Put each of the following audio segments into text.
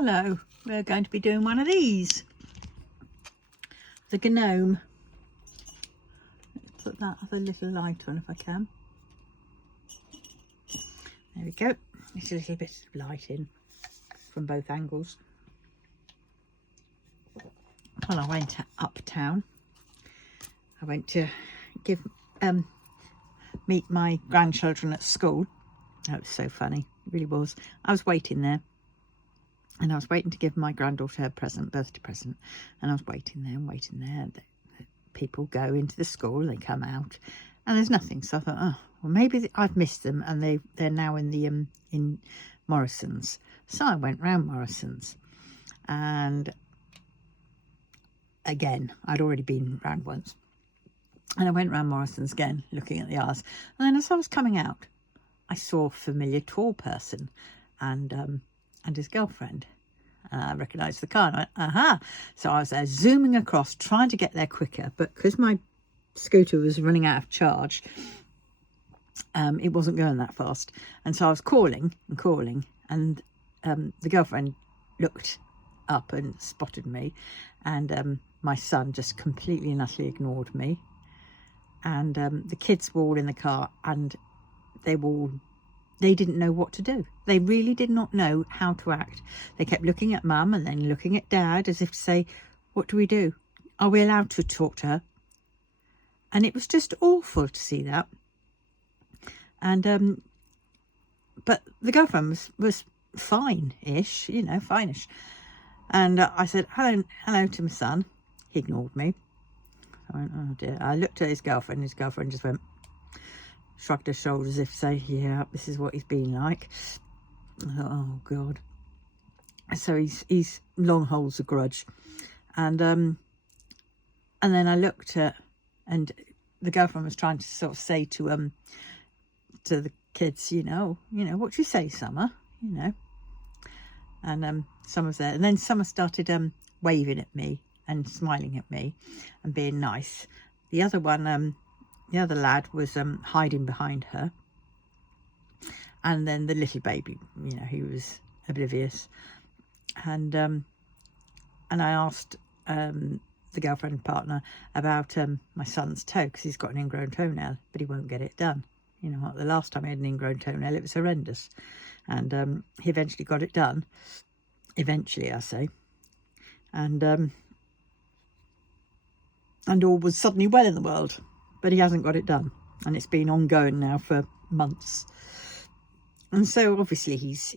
Hello, we're going to be doing one of these. The gnome. Let's put that other little light on if I can. There we go. It's a little bit of light in from both angles. Well, I went uptown. I went to meet my grandchildren at school. That was so funny. It really was. I was waiting there. And I was waiting to give my granddaughter her present, birthday present. And I was waiting there and waiting there. The people go into the school, they come out, and there's nothing. So I thought, oh, well, maybe I've missed them, and they're now in the in Morrison's. So I went round Morrison's, and again, I'd already been round once, and I went round Morrison's again, looking at the aisles. And then as I was coming out, I saw a familiar tall person, and his girlfriend. I recognised the car and I went, aha! So I was there zooming across, trying to get there quicker, but because my scooter was running out of charge, it wasn't going that fast. And so I was calling and calling, and the girlfriend looked up and spotted me, and my son just completely and utterly ignored me. And the kids were all in the car, and they didn't know what to do. They really did not know how to act. They kept looking at mum and then looking at dad as if to say, what do we do? Are we allowed to talk to her? And it was just awful to see that. And but the girlfriend was fine-ish, you know, fine-ish. And I said, hello to my son. He ignored me. I went, oh dear. I looked at his girlfriend. His girlfriend just went, shrugged her shoulders as if to say, yeah, this is what he's been like. I thought, oh God. So he's long holds a grudge. And then I looked at, and the girlfriend was trying to sort of say to the kids, you know, what do you say, Summer? You know. And Summer's there. And then Summer started waving at me and smiling at me and being nice. The other one, the other lad was hiding behind her. And then the little baby, you know, he was oblivious. And I asked the girlfriend partner about my son's toe, because he's got an ingrown toenail, but he won't get it done. You know, the last time he had an ingrown toenail, it was horrendous. And he eventually got it done. Eventually, I say. And all was suddenly well in the world. But he hasn't got it done, and it's been ongoing now for months. And so obviously he's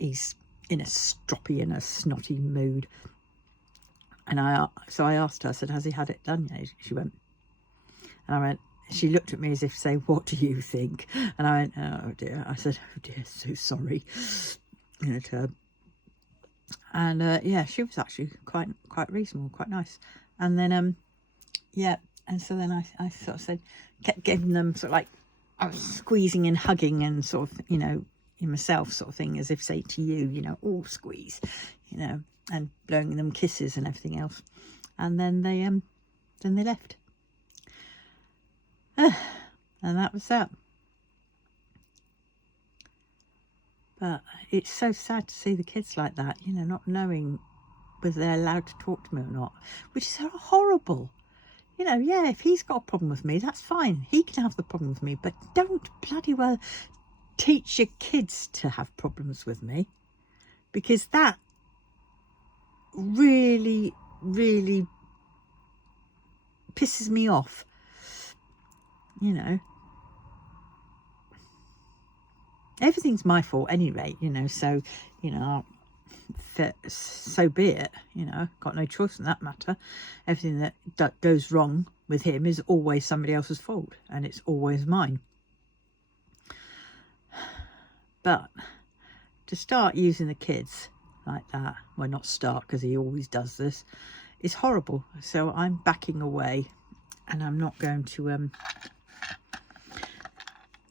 in a stroppy and a snotty mood. And so I asked her, I said, has he had it done yet? She went, and I went, she looked at me as if to say, what do you think? And I went, oh dear. I said, oh dear, so sorry, you know, to her. And yeah, she was actually quite reasonable, quite nice. And then yeah. And so then I sort of said, kept giving them sort of like, I was squeezing and hugging and sort of, you know, in myself sort of thing, as if say to you, you know, all squeeze, you know, and blowing them kisses and everything else. And then they left. And that was that. But it's so sad to see the kids like that, you know, not knowing whether they're allowed to talk to me or not, which is horrible. You know, yeah, if he's got a problem with me, that's fine. He can have the problem with me, but don't bloody well teach your kids to have problems with me, because that really, really pisses me off, you know. Everything's my fault anyway, you know, so, you know, so be it, you know, got no choice in that matter. Everything that goes wrong with him is always somebody else's fault, and it's always mine. But to start using the kids like that, well, not start, because he always does this, is horrible. So I'm backing away, and I'm not going to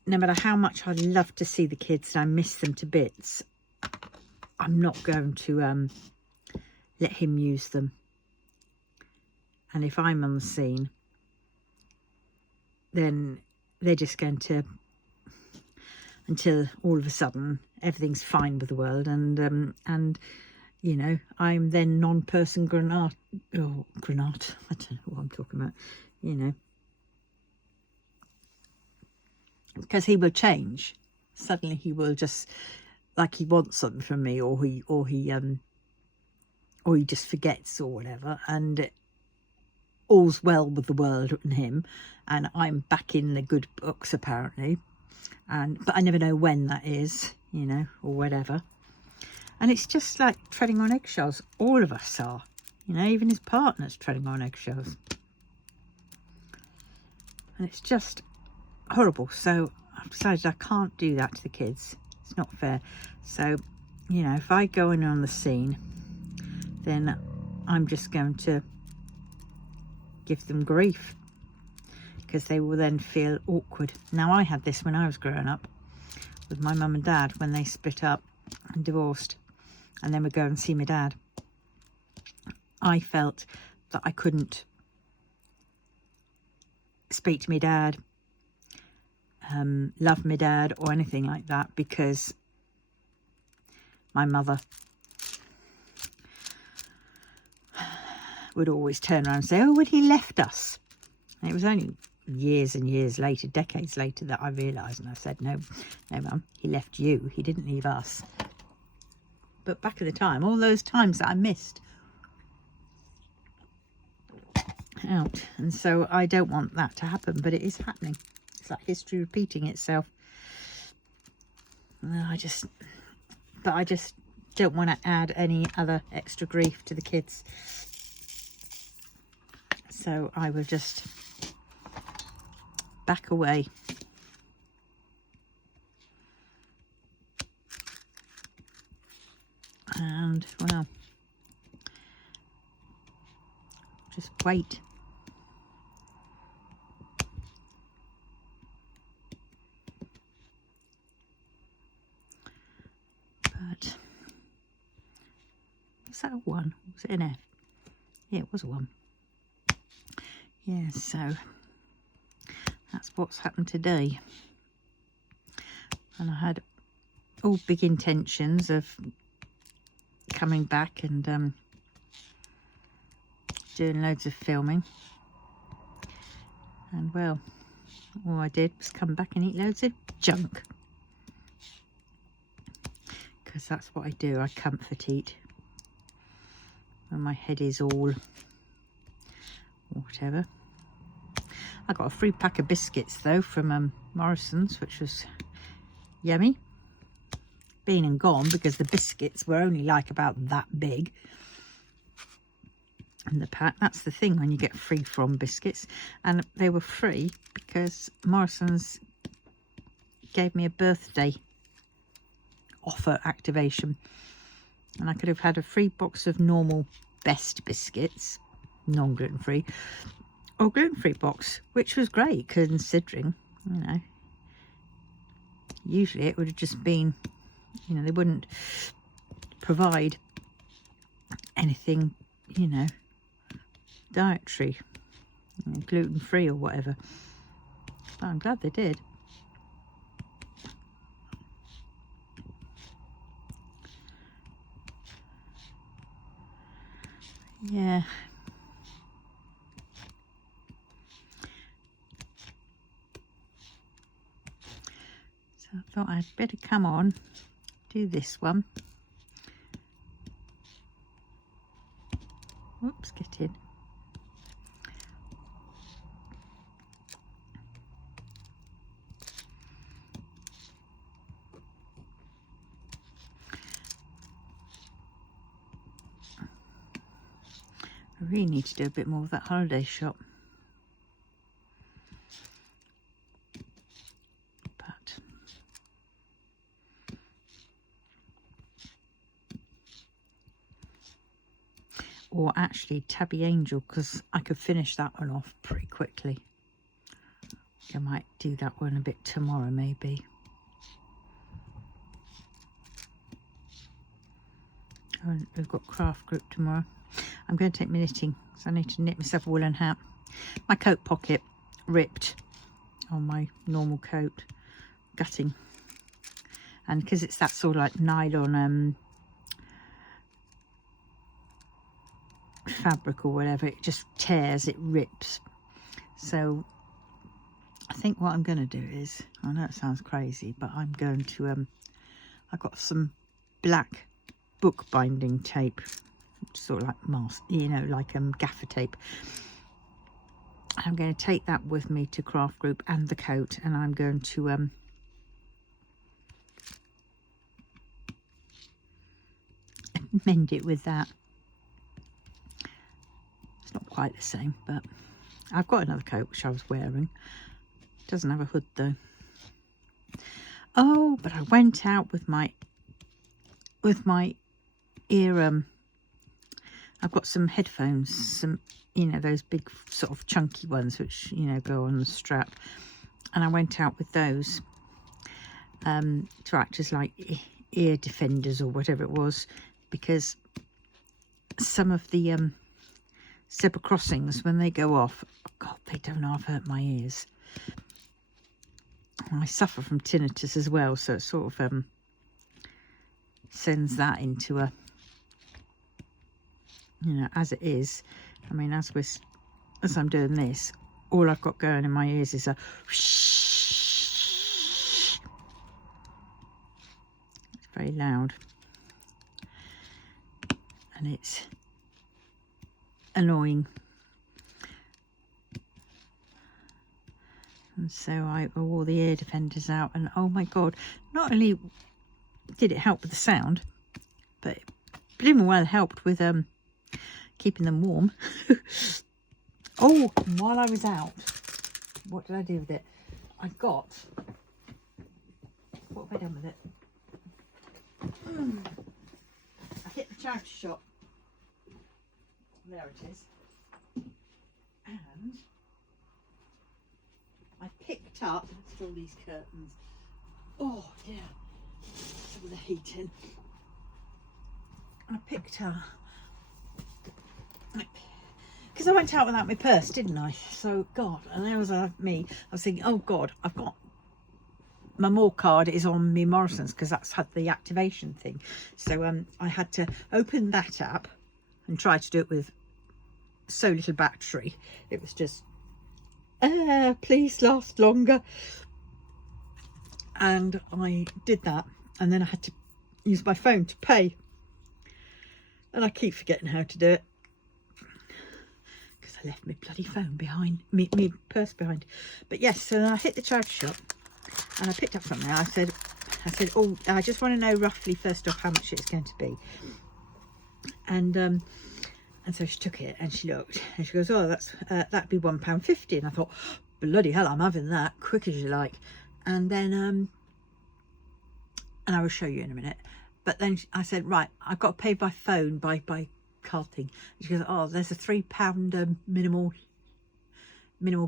no matter how much I love to see the kids and I miss them to bits, I'm not going to let him use them. And if I'm on the scene, then they're just going to, until all of a sudden everything's fine with the world, and you know, I'm then non-person granat, or granat, I don't know what I'm talking about, you know, because he will change. Suddenly he will just, like he wants something from me, or he just forgets or whatever, and all's well with the world and him, and I'm back in the good books apparently, but I never know when that is, you know, or whatever. And it's just like treading on eggshells. All of us are, you know, even his partner's treading on eggshells, and it's just horrible. So I've decided I can't do that to the kids. It's not fair. So, you know, if I go in on the scene, then I'm just going to give them grief, because they will then feel awkward. Now, I had this when I was growing up with my mum and dad, when they split up and divorced, and then would go and see my dad. I felt that I couldn't speak to my dad, love my dad, or anything like that, because my mother would always turn around and say, oh, when he left us. And it was only years and years later, decades later, that I realised, and I said, no, mum, he left you, he didn't leave us. But back at the time, all those times that I missed out, and so I don't want that to happen, but it is happening. It's like history repeating itself. I just don't want to add any other extra grief to the kids, so I will just back away. And, well, just wait. But was that a 1? Was it an F? Yeah, it was a 1. Yeah, so that's what's happened today. And I had all big intentions of coming back and doing loads of filming, and well, all I did was come back and eat loads of junk, because that's what I do. I comfort eat when my head is all whatever. I got a free pack of biscuits though from Morrison's, which was yummy. Been and gone, because the biscuits were only like about that big. And the pack, that's the thing when you get free from biscuits, and they were free because Morrison's gave me a birthday offer activation, and I could have had a free box of normal best biscuits, non-gluten-free, or gluten-free box, which was great, considering, you know, usually it would have just been, you know, they wouldn't provide anything, you know, dietary, you know, gluten-free or whatever. But I'm glad they did. Yeah. So I thought I'd better come on, do this one. Whoops, get in. I really need to do a bit more of that holiday shop. But or actually Tabby Angel, because I could finish that one off pretty quickly. I might do that one a bit tomorrow maybe. We've got craft group tomorrow. I'm going to take my knitting, so I need to knit myself a woolen hat. My coat pocket ripped on my normal coat, gutting, and because it's that sort of like nylon fabric or whatever, it just tears, it rips. So I think what I'm going to do is, I know it sounds crazy, but I'm going to I got some black book binding tape, sort of like mask, you know, like gaffer tape. I'm going to take that with me to craft group and the coat, and I'm going to mend it with that. It's not quite the same, but I've got another coat which I was wearing. It doesn't have a hood though. Oh, but I went out with my ear. I've got some headphones, some, you know, those big sort of chunky ones which, you know, go on the strap, and I went out with those to act as like ear defenders or whatever it was, because some of the zebra crossings, when they go off, God, they don't half hurt my ears. I suffer from tinnitus as well, so it sort of sends that into a, you know, as it is. I mean, as I'm doing this, all I've got going in my ears is a whoosh. It's very loud, and it's annoying. And so I wore the ear defenders out, and oh my God, not only did it help with the sound, but it blooming well helped with keeping them warm. Oh, and while I was out, what did I do with it? I got, what have I done with it? I hit the charity shop. There it is. And I picked up, let's draw these curtains. Oh yeah, some of the heating. I picked up, because I went out without my purse, didn't I? So God, and there was me. I was thinking, oh God, I've got my more card is on me Morrison's, because that's had the activation thing. So I had to open that up and try to do it with so little battery. It was just, please last longer. And I did that, and then I had to use my phone to pay, and I keep forgetting how to do it because I left my bloody phone behind, me purse behind. But yes, so I hit the charity shop and I picked up something. I said, oh, I just want to know roughly first off how much it's going to be. And so she took it and she looked and she goes, oh, that'd be £1.50. And I thought, bloody hell, I'm having that, quick as you like. And then and I will show you in a minute. But then I said, right, I've got to pay by phone, by card thing. And she goes, oh, there's a £3 minimal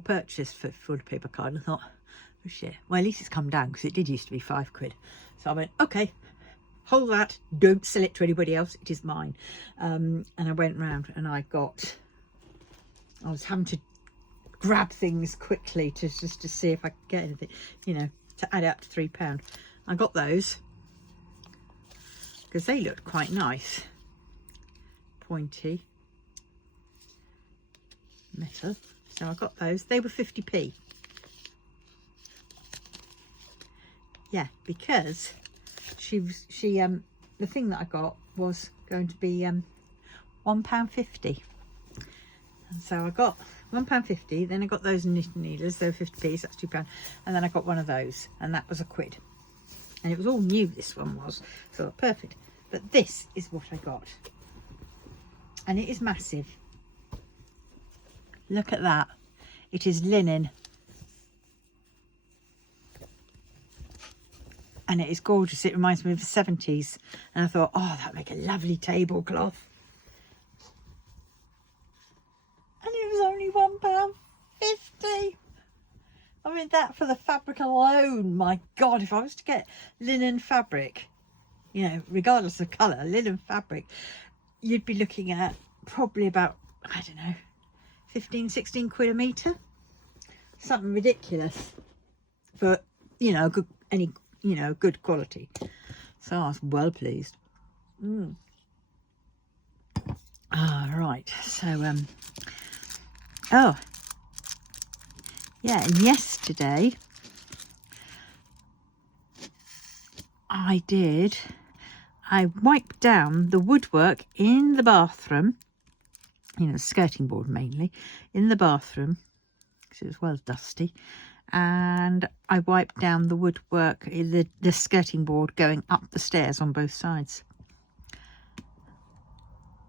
purchase for the paper card. And I thought, oh shit, well at least it's come down, because it did used to be £5. So I went, okay, hold that, don't sell it to anybody else, it is mine. And I went round and I was having to grab things quickly to see if I could get anything, you know, to add up to £3. I got those because they looked quite nice, pointy metal. So I got those. They were 50p. Yeah, because the thing that I got was going to be £1.50. And so I got £1.50, then I got those knitting needles, they were 50p, so that's £2. And then I got one of those, and that was £1. And it was all new, this one was, so perfect. But this is what I got. And it is massive. Look at that. It is linen. And it is gorgeous. It reminds me of the 70s. And I thought, oh, that'd make a lovely tablecloth. And it was only £1.50. I mean, that for the fabric alone, my God, if I was to get linen fabric, you know, regardless of colour, linen fabric, you'd be looking at probably about, I don't know, 15, 16 quid a metre. Something ridiculous for, you know, good quality. So I was well pleased. All Right, so oh yeah, and yesterday I wiped down the woodwork in the bathroom, you know, skirting board mainly, in the bathroom, because it was well dusty, and I wiped down the woodwork, the skirting board going up the stairs on both sides.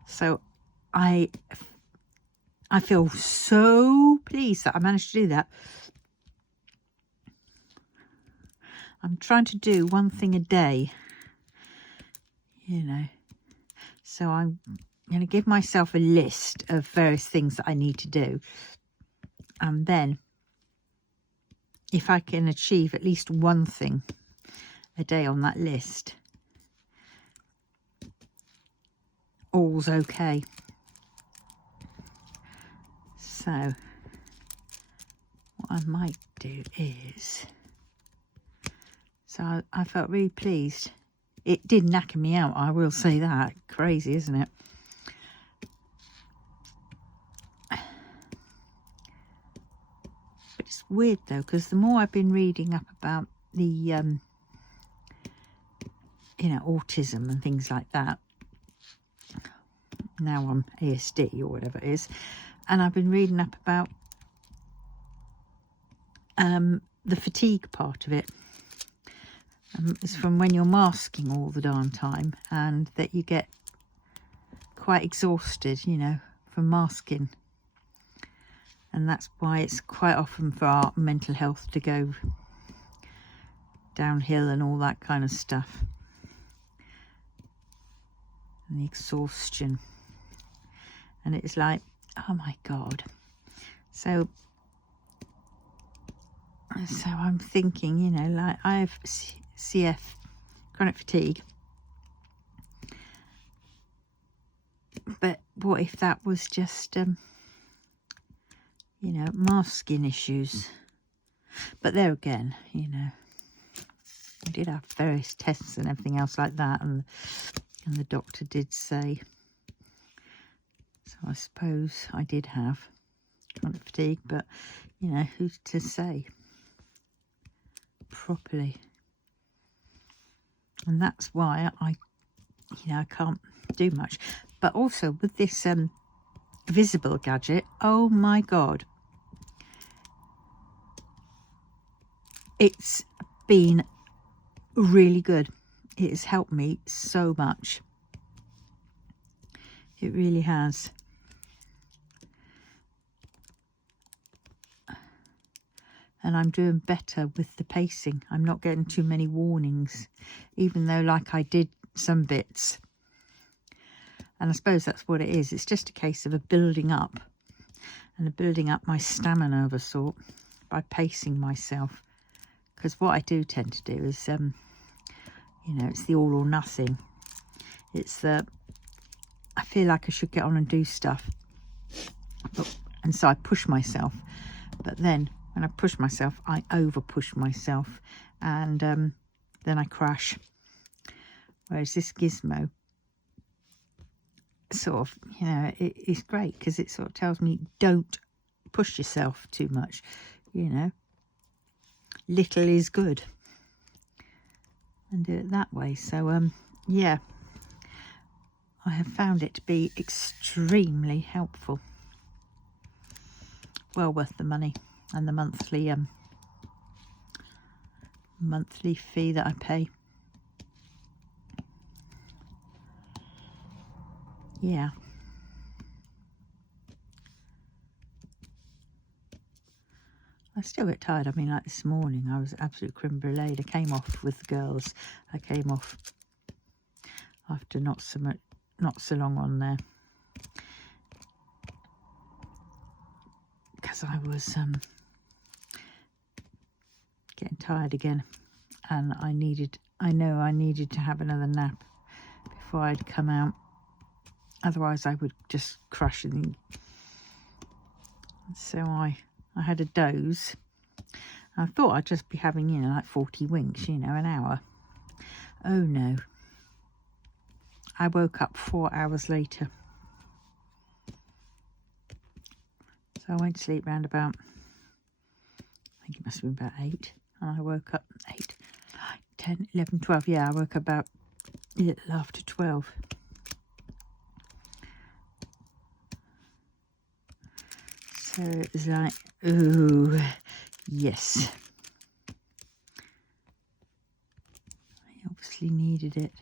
So I feel so pleased that I managed to do that. I'm trying to do one thing a day, you know, so I'm going to give myself a list of various things that I need to do, and then if I can achieve at least one thing a day on that list, all's okay. So what I might do is, so I felt really pleased. It did knacker me out, I will say that. Crazy, isn't it? But it's weird though, because the more I've been reading up about the you know, autism and things like that, now I'm ASD or whatever it is, and I've been reading up about the fatigue part of it. It's from when you're masking all the darn time, and that you get quite exhausted, you know, from masking. And that's why it's quite often for our mental health to go downhill and all that kind of stuff. And the exhaustion. And it's like, oh my God. So I'm thinking, you know, like I have CF, chronic fatigue. But what if that was just, you know, masking issues? But there again, you know, I did have various tests and everything else like that, and the doctor did say, so I suppose I did have chronic fatigue, but, you know, who's to say properly? And that's why I can't do much. But also with this visible gadget, oh my God, it's been really good. It has helped me so much. It really has. And I'm doing better with the pacing. I'm not getting too many warnings, even though like I did some bits. And I suppose that's what it is. It's just a case of a building up, and a building up my stamina of a sort by pacing myself. Because what I do tend to do is, you know, it's the all or nothing. It's the, I feel like I should get on and do stuff. And so I push myself. But then when I push myself, I over push myself, and then I crash. Whereas this gizmo sort of, you know, it's great because it sort of tells me don't push yourself too much, you know. Little is good, and do it that way. So yeah, I have found it to be extremely helpful. Well worth the money and the monthly fee that I pay. Yeah. I still get tired. I mean, like this morning, I was absolute creme brulee. I came off with the girls. I came off after not so long on there, because I was getting tired again, and I know I needed to have another nap before I'd come out. Otherwise, I would just crash in. So I had a doze. I thought I'd just be having, you know, like 40 winks, you know, an hour. Oh no. I woke up 4 hours later. So I went to sleep round about, I think it must have been about 8. And I woke up 8, 9, 10, 11, 12. Yeah, I woke up about a little after 12. So it was like, ooh, yes. I obviously needed it.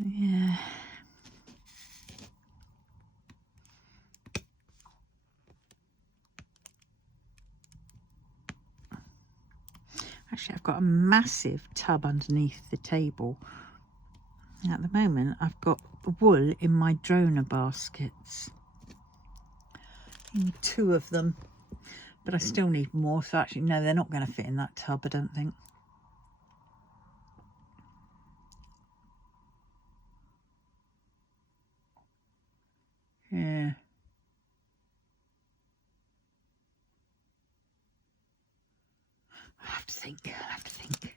Yeah. Actually, I've got a massive tub underneath the table. At the moment, I've got wool in my donor baskets. I need 2 of them, but I still need more. So actually, no, they're not going to fit in that tub, I don't think. Yeah. I'll have to think. I'll have to think.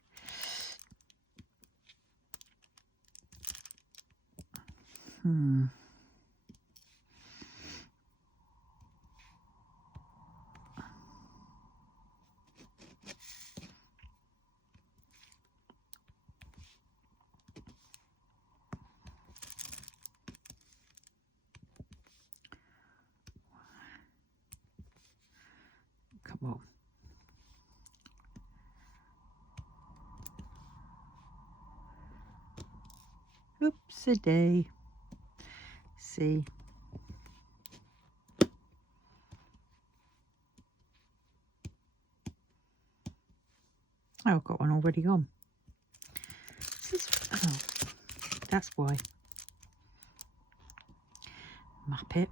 Come on. Oops-a-day. See. Oh, I've got one already on. Oh, that's why. Muppet.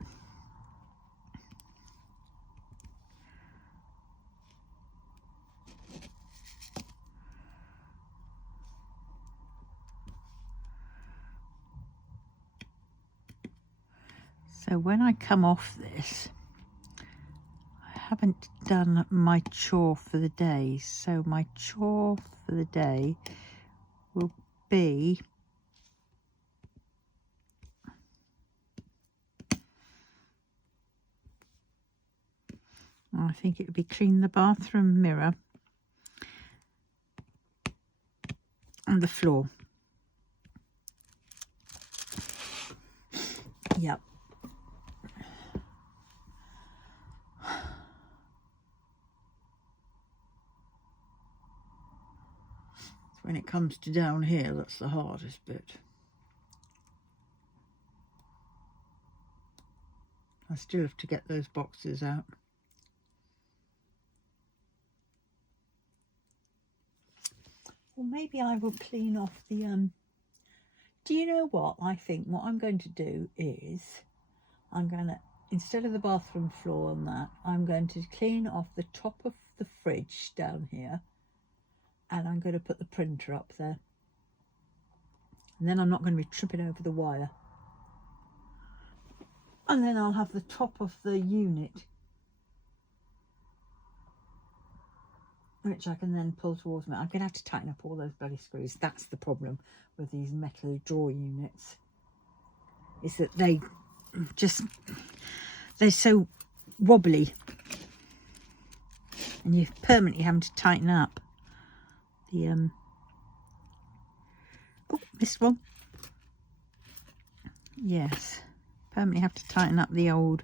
So when I come off this, I haven't done my chore for the day. So my chore for the day will be I think it would be clean the bathroom mirror and the floor. Yep. When it comes to down here, that's the hardest bit. I still have to get those boxes out. Well, maybe I will clean off the do you know what I think? What I'm going to do is I'm going to, instead of the bathroom floor and that, I'm going to clean off the top of the fridge down here, and I'm going to put the printer up there, and then I'm not going to be tripping over the wire, and then I'll have the top of the unit, which I can then pull towards me. I'm going to have to tighten up all those bloody screws. That's the problem with these metal drawer units, is that they're so wobbly, and you're permanently having to tighten up the oh, missed one. Yes, permanently have to tighten up the old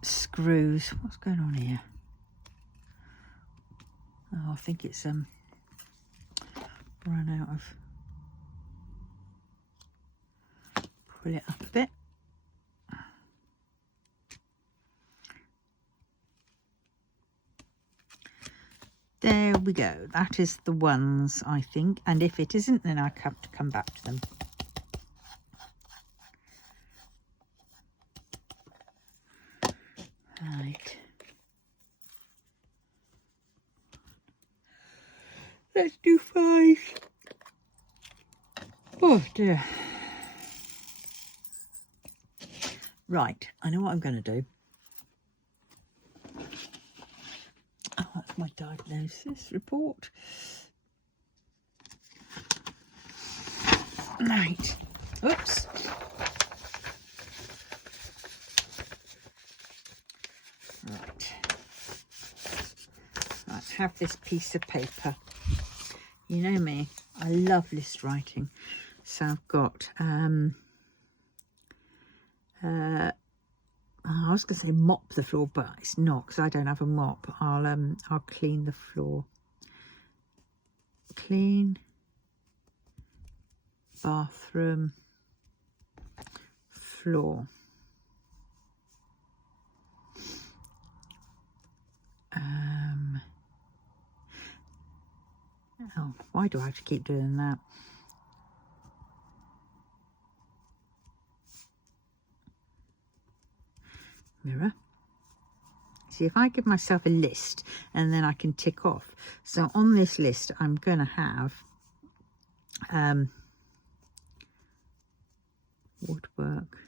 screws. What's going on here? Oh, I think it's run out of. Pull it up a bit. There we go. That is the ones, I think. And if it isn't, then I have to come back to them. Right. Let's do 5. Oh dear. Right, I know what I'm going to do. Oh, that's my diagnosis report. Right. Oops. Right. Right, have this piece of paper. You know me, I love list writing. So I've got I was going to say mop the floor, but it's not because I don't have a mop. I'll clean the floor. Clean bathroom floor. Oh, why do I have to keep doing that? Mirror. See, if I give myself a list and then I can tick off. So on this list, I'm going to have woodwork.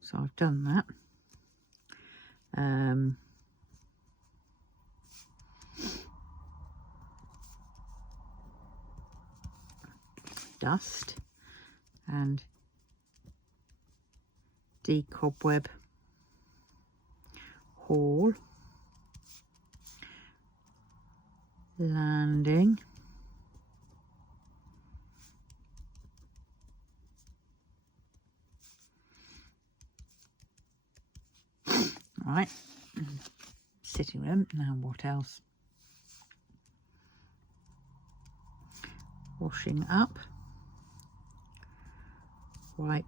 So I've done that. Dust and decobweb hall, landing, right, sitting room. Now what else? Washing up, wipe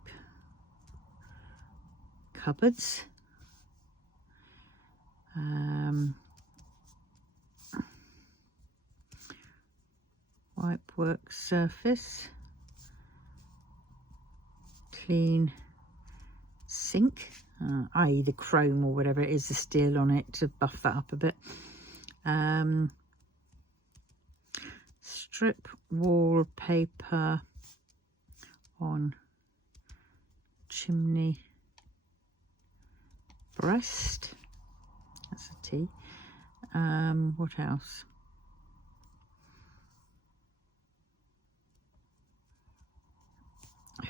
cupboards, wipe work surface, clean sink, i.e. the chrome or whatever it is, the steel on it, to buff that up a bit. Strip wallpaper on chimney breast. That's a T. What else?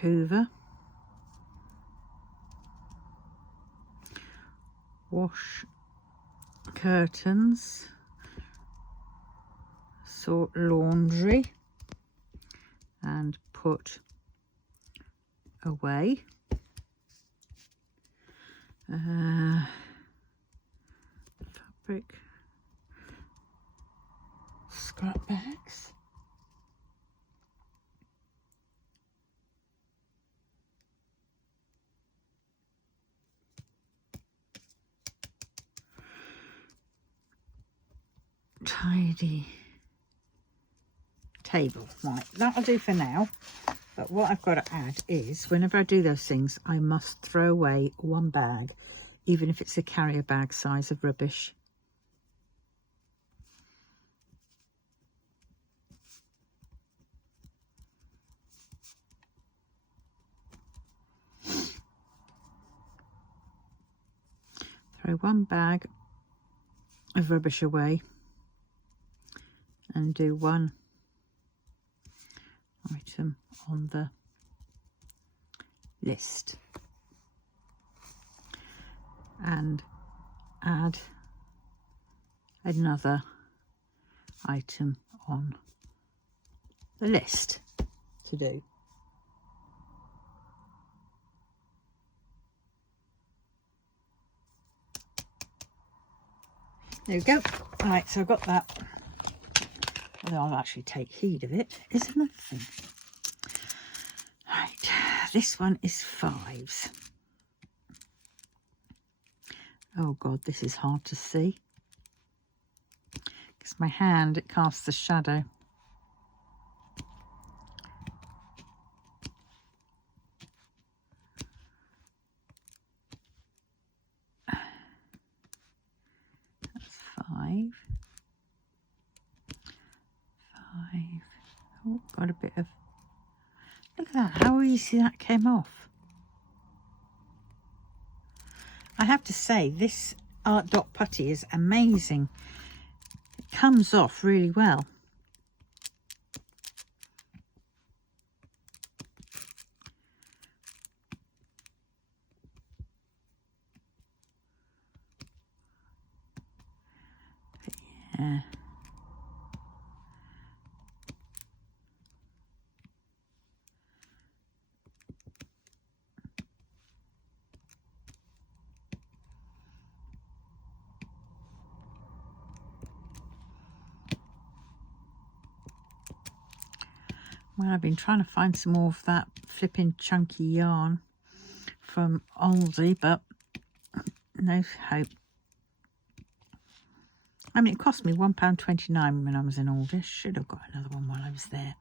Hoover. Wash curtains. Sort laundry and put away. Fabric, scrap bags, tidy table. Right, that'll do for now. But what I've got to add is, whenever I do those things, I must throw away one bag, even if it's a carrier bag size of rubbish. Throw one bag of rubbish away and do one item on the list and add another item on the list to do. There we go. Right, so I've got that. Whether I'll actually take heed of it is another thing. Right, this one is 5s. Oh God, this is hard to see. Because my hand, it casts a shadow. That's 5. 5. Oh, got a bit of... Look at that, how easy that came off. I have to say, this art dot putty is amazing. It comes off really well. Yeah. Well, I've been trying to find some more of that flipping chunky yarn from Aldi, but no hope. I mean, it cost me £1.29 when I was in Aldi. Should have got another one while I was there.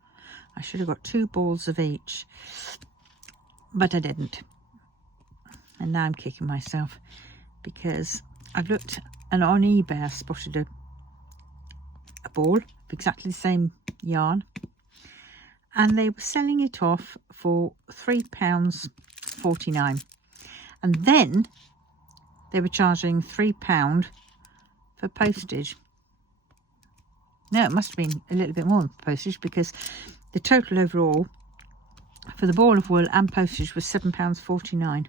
I should have got 2 balls of each, but I didn't. And now I'm kicking myself because I've looked, and on eBay I spotted a ball of exactly the same yarn, and they were selling it off for £3.49, and then they were charging £3 for postage. No, it must have been a little bit more than postage, because the total overall for the ball of wool and postage was £7.49.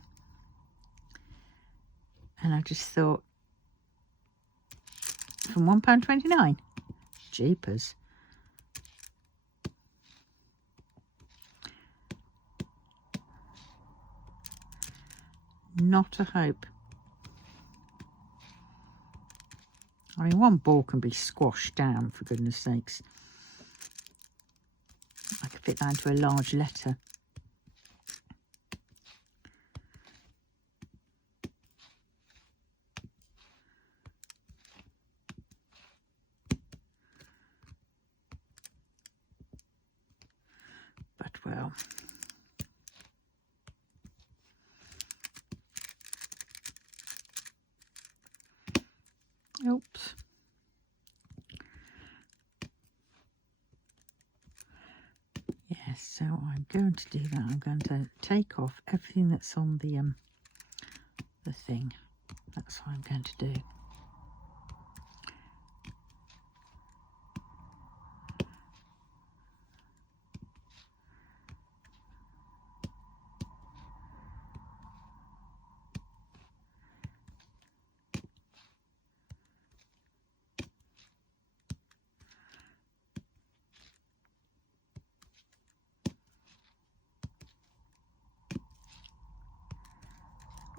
And I just thought, from £1.29, jeepers. Not a hope. I mean, one ball can be squashed down, for goodness sakes. I could fit that into a large letter. But well. Oops. Yes, so I'm going to do that. I'm going to take off everything that's on the thing. That's what I'm going to do.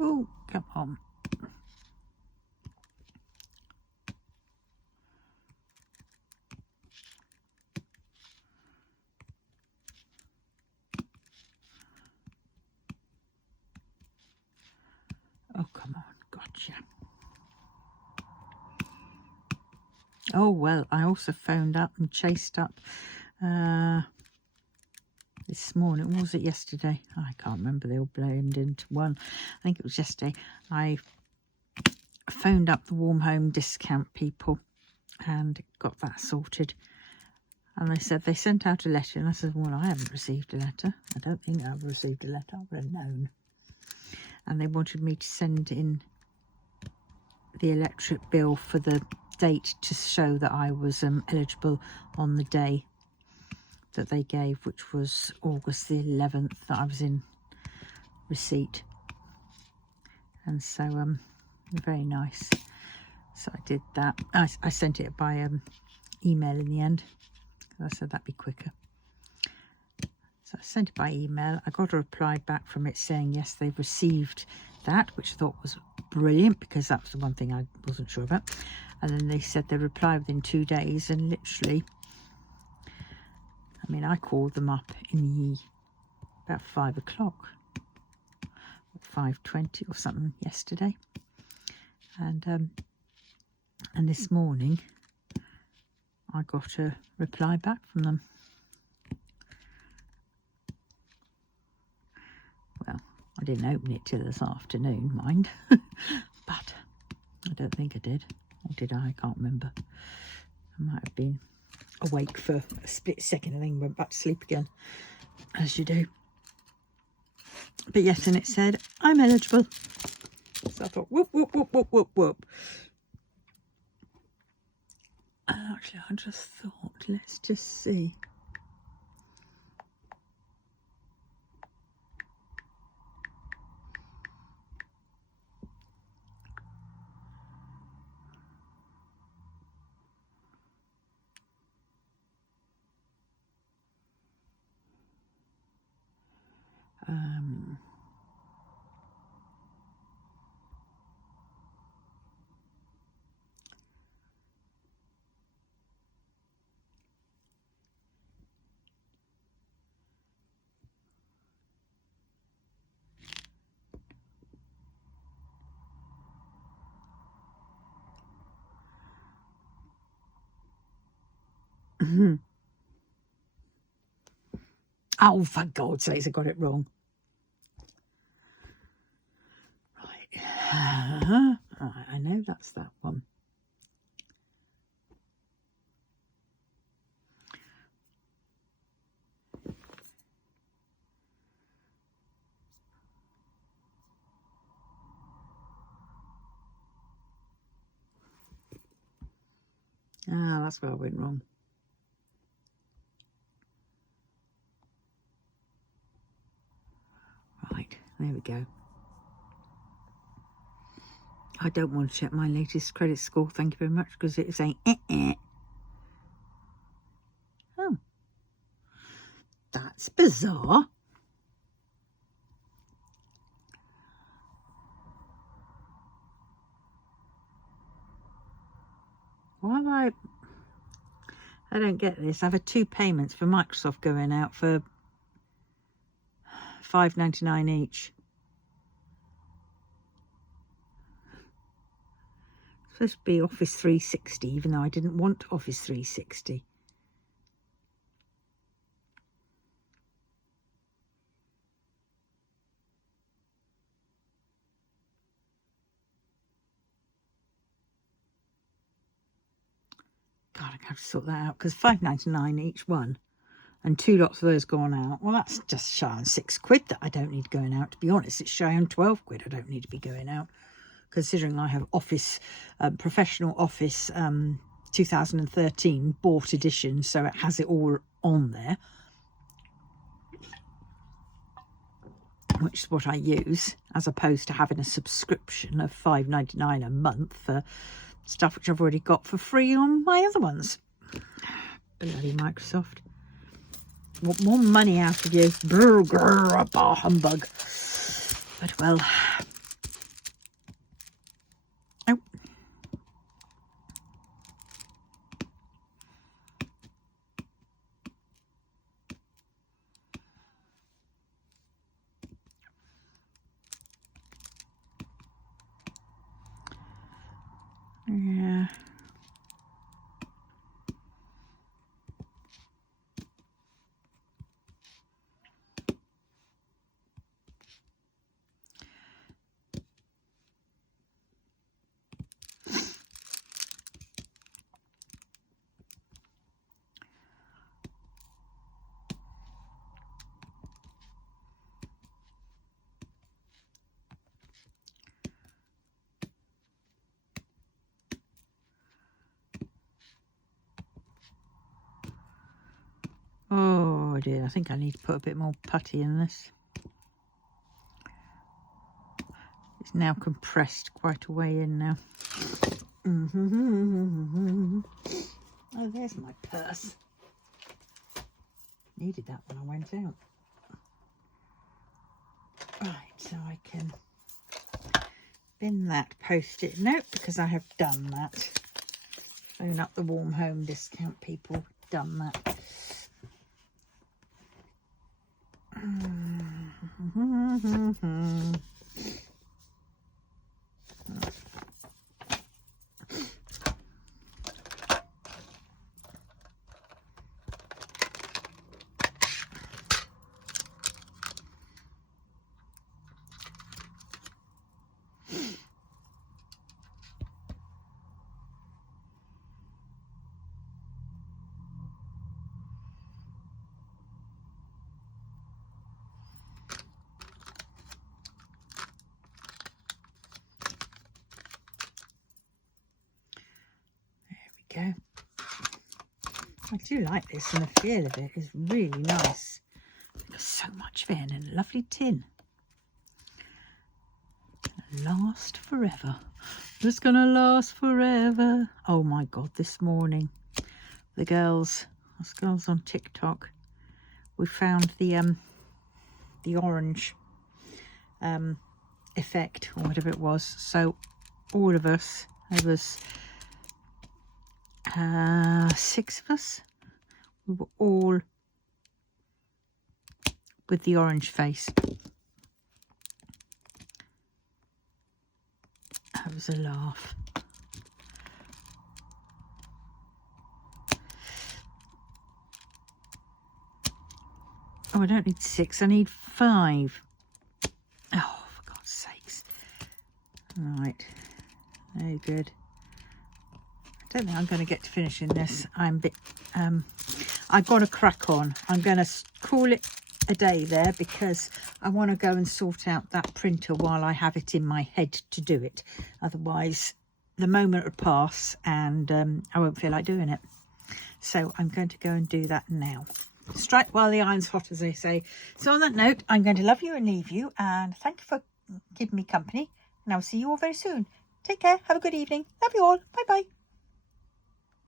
Oh, come on. Oh, come on. Gotcha. Oh, well, I also phoned up and chased up this morning. Was it yesterday? I can't remember. They all blamed into one. I think it was yesterday. I phoned up the Warm Home discount people and got that sorted. And they said they sent out a letter. And I said, well, I haven't received a letter. I don't think I've received a letter. I would have known. And they wanted me to send in the electric bill for the date to show that I was eligible on the day that they gave, which was August the 11th, that I was in receipt. And so very nice. So I did that. I sent it by email in the end. I said that'd be quicker. So I sent it by email. I got a reply back from it saying yes, they've received that, which I thought was brilliant, because that was the one thing I wasn't sure about. And then they said they reply within 2 days, and literally, I mean, I called them up in about 5 o'clock, 5:20 or something yesterday, and this morning I got a reply back from them. Well, I didn't open it till this afternoon, mind, but I don't think I did. Or did I? I can't remember. I might have been awake for a split second and then went back to sleep again, as you do. But yes, and it said, I'm eligible. So I thought, whoop, whoop, whoop, whoop, whoop, whoop. Actually, I just thought, let's just see. Oh, for God's sakes, I got it wrong. Right. Right, I know that's that one. Ah, that's where I went wrong. Right, there we go. I don't want to check my latest credit score, thank you very much, because it's saying Oh, that's bizarre. Why am I don't get this. I've had 2 payments for Microsoft going out for $5.99 each. It's supposed to be Office 360, even though I didn't want Office 360. God, I have to sort that out, because $5.99 each one, and 2 lots of those gone out. Well, that's just shy on £6 that I don't need going out, to be honest. It's shy on £12 I don't need to be going out, considering I have Office, Professional Office 2013 bought edition, so it has it all on there, which is what I use, as opposed to having a subscription of $5.99 a month for stuff which I've already got for free on my other ones. Bloody Microsoft. Want more money out of you. Brr, grr, bah, humbug. But well. Oh. Yeah. Oh dear, I think I need to put a bit more putty in this. It's now compressed quite a way in now. Oh, there's my purse. Needed that when I went out. Right, so I can bin that post-it note because I have done that. Phone up the Warm Home discount people, done that. Go. I do like this, and the feel of it is really nice. There's so much of it in a lovely tin. Last forever. It's gonna last forever. Oh my God, this morning the girls on TikTok, we found the the orange effect or whatever it was. So all of us, there was 6 of us, we were all with the orange face. That was a laugh. Oh, I don't need 6, I need 5. Oh, for God's sakes. Right, very good. I don't think I'm going to get to finishing this. I'm a bit, I've got to crack on. I'm going to call it a day there because I want to go and sort out that printer while I have it in my head to do it. Otherwise, the moment would pass and I won't feel like doing it. So I'm going to go and do that now. Strike while the iron's hot, as they say. So on that note, I'm going to love you and leave you, and thank you for giving me company, and I'll see you all very soon. Take care, have a good evening, love you all, bye bye.